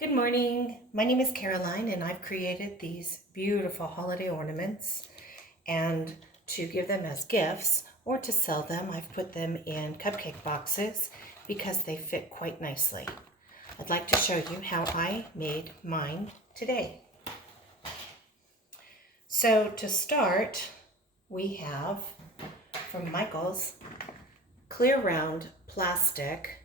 Good morning. My name is Caroline and I've created these beautiful holiday ornaments, and to give them as gifts or to sell them, I've put them in cupcake boxes because they fit quite nicely. I'd like to show you how I made mine today. So to start, we have from Michael's clear round plastic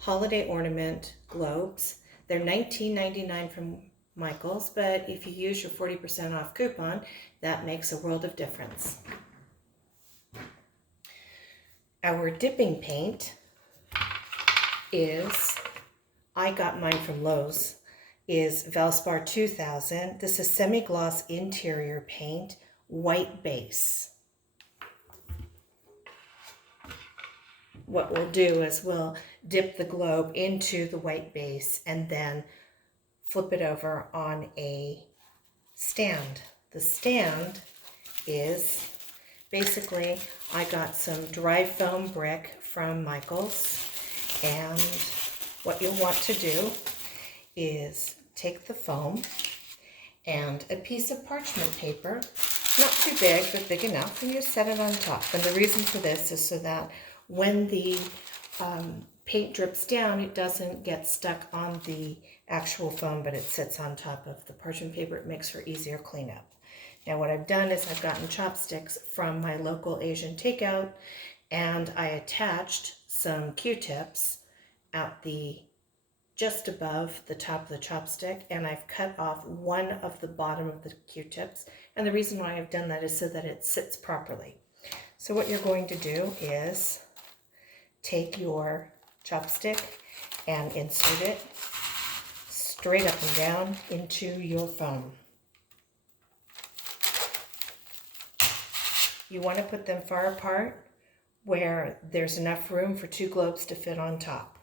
holiday ornament globes. They're $19.99 from Michael's, but if you use your 40% off coupon, that makes a world of difference. Our dipping paint is, I got mine from Lowe's, is Valspar 2000. This is semi-gloss interior paint, white base. What we'll do is we'll dip the globe into the white base and then flip it over on a stand. The stand is basically, I got some dry foam brick from Michael's, and what you'll want to do is take the foam and a piece of parchment paper, not too big but big enough, and you set it on top. And the reason for this is so that when the paint drips down, it doesn't get stuck on the actual foam, but it sits on top of the parchment paper. It makes for easier cleanup. Now what I've done is I've gotten chopsticks from my local Asian takeout, and I attached some Q-tips at the just above the top of the chopstick, and I've cut off one of the bottom of the Q-tips. And the reason why I've done that is so that it sits properly. So what you're going to do is take your chopstick and insert it straight up and down into your foam. You want to put them far apart where there's enough room for two globes to fit on top.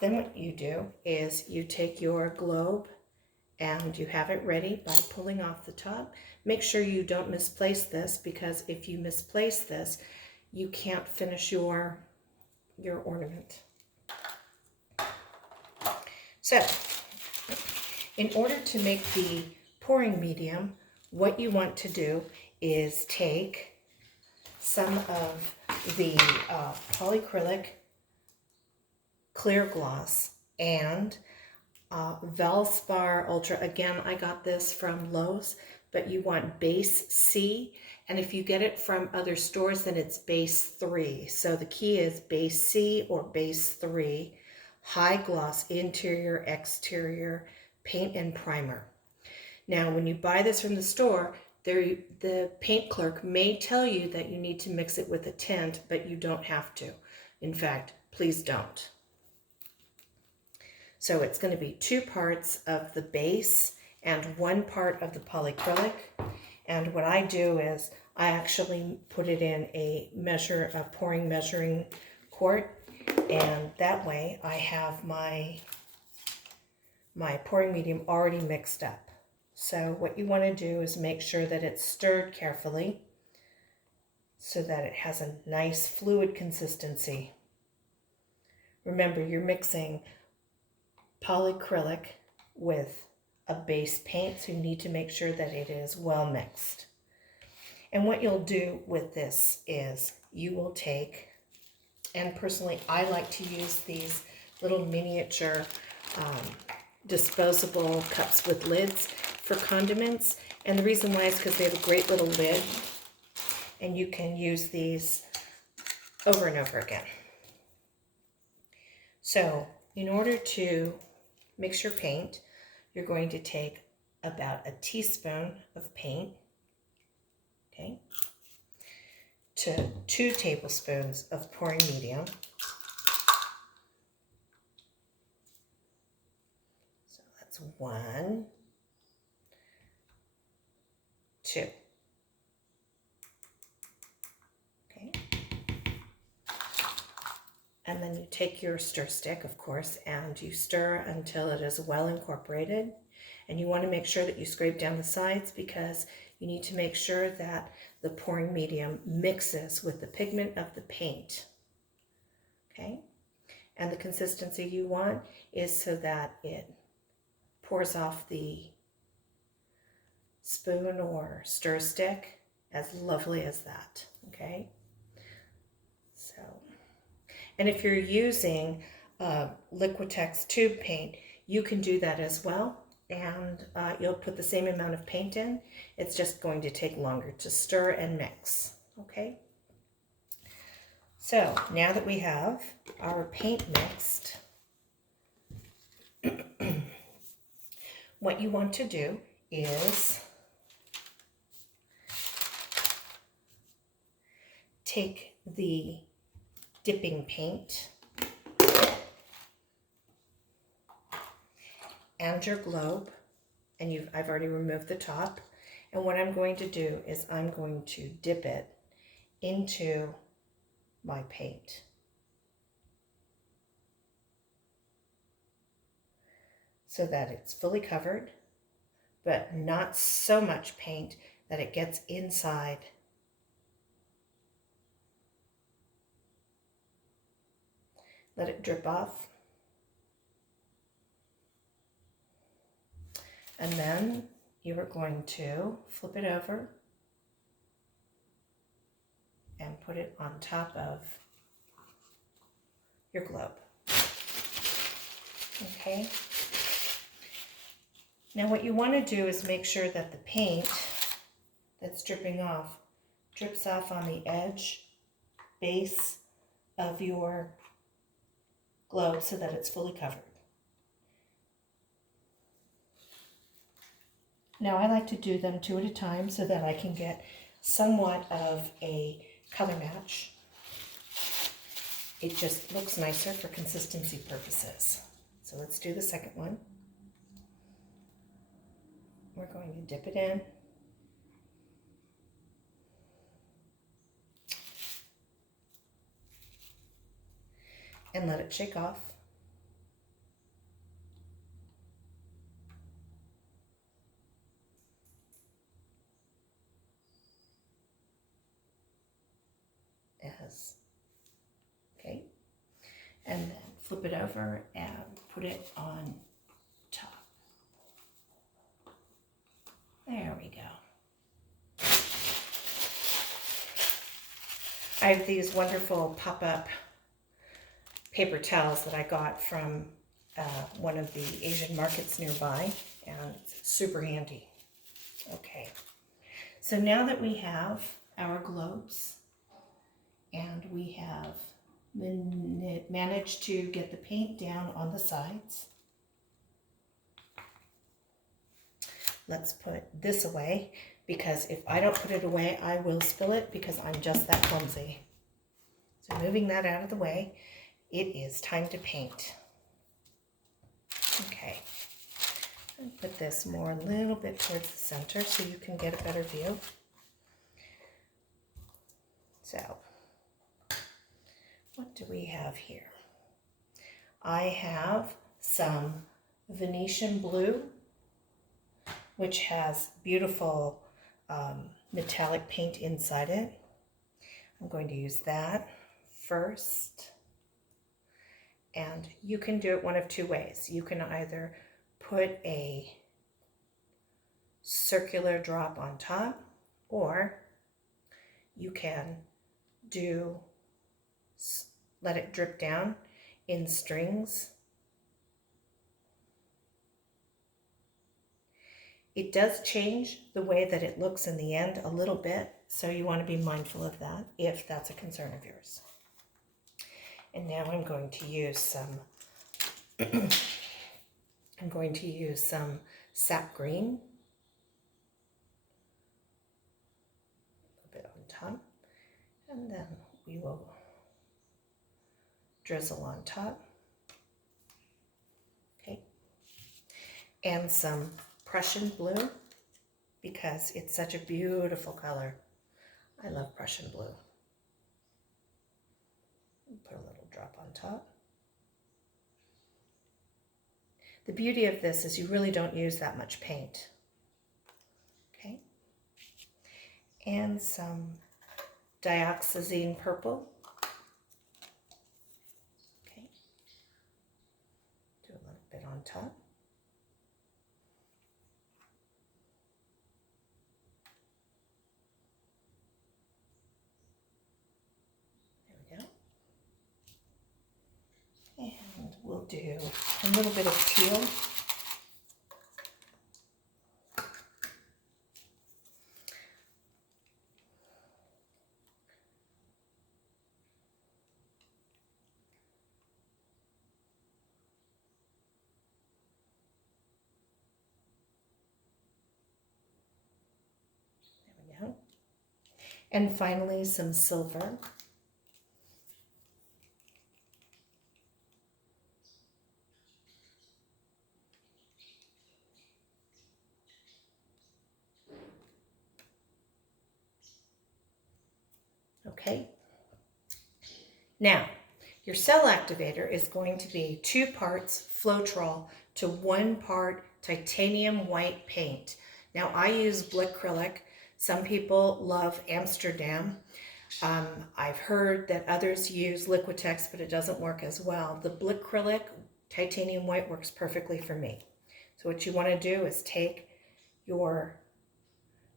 Then what you do is you take your globe and you have it ready by pulling off the top. Make sure you don't misplace this, because if you misplace this, you can't finish your ornament. So, in order to make the pouring medium, what you want to do is take some of the polyacrylic clear gloss and Valspar Ultra. Again, I got this from Lowe's, but you want base C, and if you get it from other stores, then it's base 3. So the key is base C or base 3, high gloss interior, exterior paint and primer. Now, when you buy this from the store, the paint clerk may tell you that you need to mix it with a tint, but you don't have to. In fact, please don't. So it's going to be 2 parts of the base and 1 part of the polyacrylic. And what I do is I actually put it in a pouring measuring quart, and that way I have my pouring medium already mixed up. So what you want to do is make sure that it's stirred carefully so that it has a nice fluid consistency. Remember, you're mixing polyacrylic with a base paint, so you need to make sure that it is well mixed. And what you'll do with this is you will take, and personally I like to use these little miniature disposable cups with lids for condiments, and the reason why is because they have a great little lid and you can use these over and over again. So in order to mix your paint, you're going to take about a teaspoon of paint, okay, to 2 tablespoons of pouring medium. So that's 1, 2. Okay. And then you take your stir stick, of course, and you stir until it is well incorporated. And you want to make sure that you scrape down the sides, because you need to make sure that the pouring medium mixes with the pigment of the paint. Okay? And the consistency you want is so that it pours off the spoon or stir stick, as lovely as that, okay? So, and if you're using Liquitex tube paint, you can do that as well, and you'll put the same amount of paint in. It's just going to take longer to stir and mix, okay? So now that we have our paint mixed, what you want to do is take the dipping paint and your globe, and I've already removed the top, and what I'm going to do is I'm going to dip it into my paint. So that it's fully covered, but not so much paint that it gets inside. Let it drip off. And then you are going to flip it over and put it on top of your globe. Okay. Now what you want to do is make sure that the paint that's dripping off drips off on the edge base of your globe so that it's fully covered. Now I like to do them two at a time so that I can get somewhat of a color match. It just looks nicer for consistency purposes. So let's do the second one. We're going to dip it in. And let it shake off. Okay, and then flip it over and put it on top. There we go. I have these wonderful pop-up paper towels that I got from one of the Asian markets nearby, and it's super handy. Okay, so now that we have our globes and we have managed to get the paint down on the sides, let's put this away, because if I don't put it away, I will spill it because I'm just that clumsy. So moving that out of the way, it is time to paint. Okay, and put this more a little bit towards the center so you can get a better view. So, what do we have here? I have some Venetian blue, which has beautiful metallic paint inside it. I'm going to use that first. And you can do it one of two ways. You can either put a circular drop on top, or you can let it drip down in strings. It does change the way that it looks in the end a little bit, so you want to be mindful of that if that's a concern of yours. And now I'm going to use some sap green. A bit on top, and then we will drizzle on top. Okay, and some Prussian blue, because it's such a beautiful color. I love Prussian blue. Put a little drop on top. The beauty of this is you really don't use that much paint. Okay, and some dioxazine purple. Okay, do a little bit on top. do a little bit of teal. There we go. And finally, some silver. Okay. Now, your cell activator is going to be 2 parts Floetrol to 1 part titanium white paint. Now, I use Acrylic. Some people love Amsterdam. I've heard that others use Liquitex, but it doesn't work as well. The Acrylic titanium white works perfectly for me. So what you want to do is take your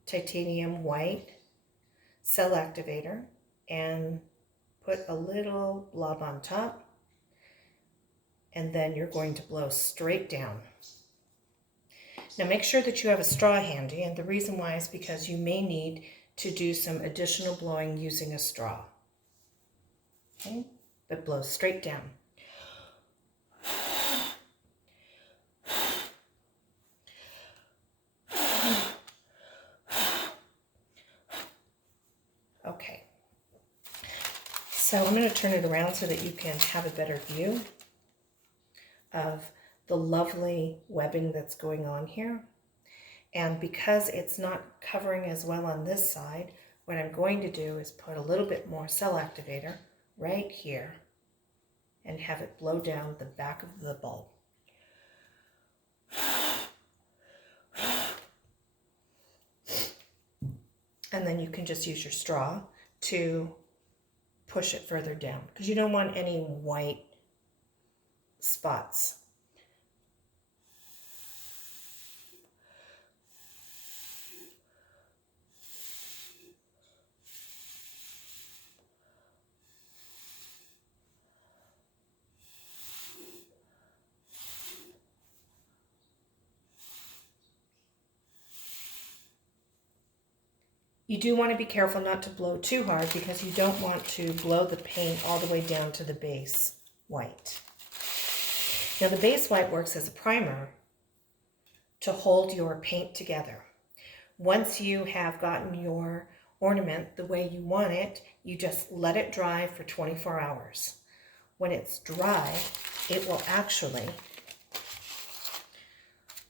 titanium white cell activator and put a little blob on top, and then you're going to blow straight down. Now make sure that you have a straw handy, and the reason why is because you may need to do some additional blowing using a straw. Okay, but blow straight down. Okay, so I'm going to turn it around so that you can have a better view of the lovely webbing that's going on here. And because it's not covering as well on this side, what I'm going to do is put a little bit more cell activator right here and have it blow down the back of the bulb. And then you can just use your straw to push it further down because you don't want any white spots. You do want to be careful not to blow too hard because you don't want to blow the paint all the way down to the base white. Now the base white works as a primer to hold your paint together. Once you have gotten your ornament the way you want it, you just let it dry for 24 hours. When it's dry, it will actually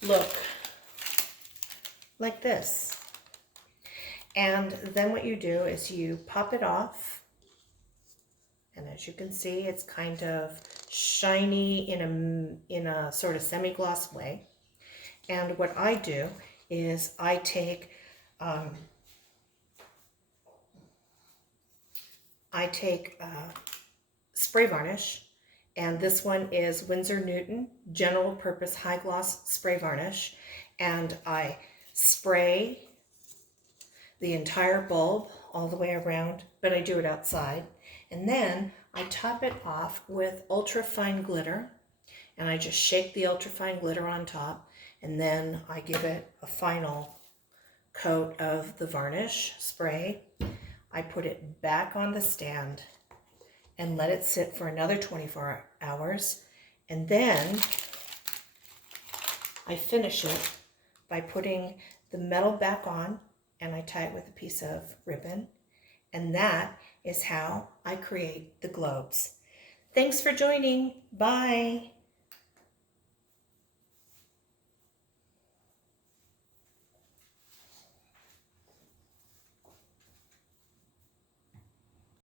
look like this. And then what you do is you pop it off, and as you can see, it's kind of shiny in a sort of semi-gloss way. And what I do is I take spray varnish, and this one is Winsor Newton General Purpose High Gloss Spray Varnish, and I spray the entire bulb all the way around, but I do it outside. And then I top it off with ultra fine glitter, and I just shake the ultra fine glitter on top, and then I give it a final coat of the varnish spray. I put it back on the stand and let it sit for another 24 hours, and then I finish it by putting the metal back on, and I tie it with a piece of ribbon, and that is how I create the globes. Thanks for joining. Bye.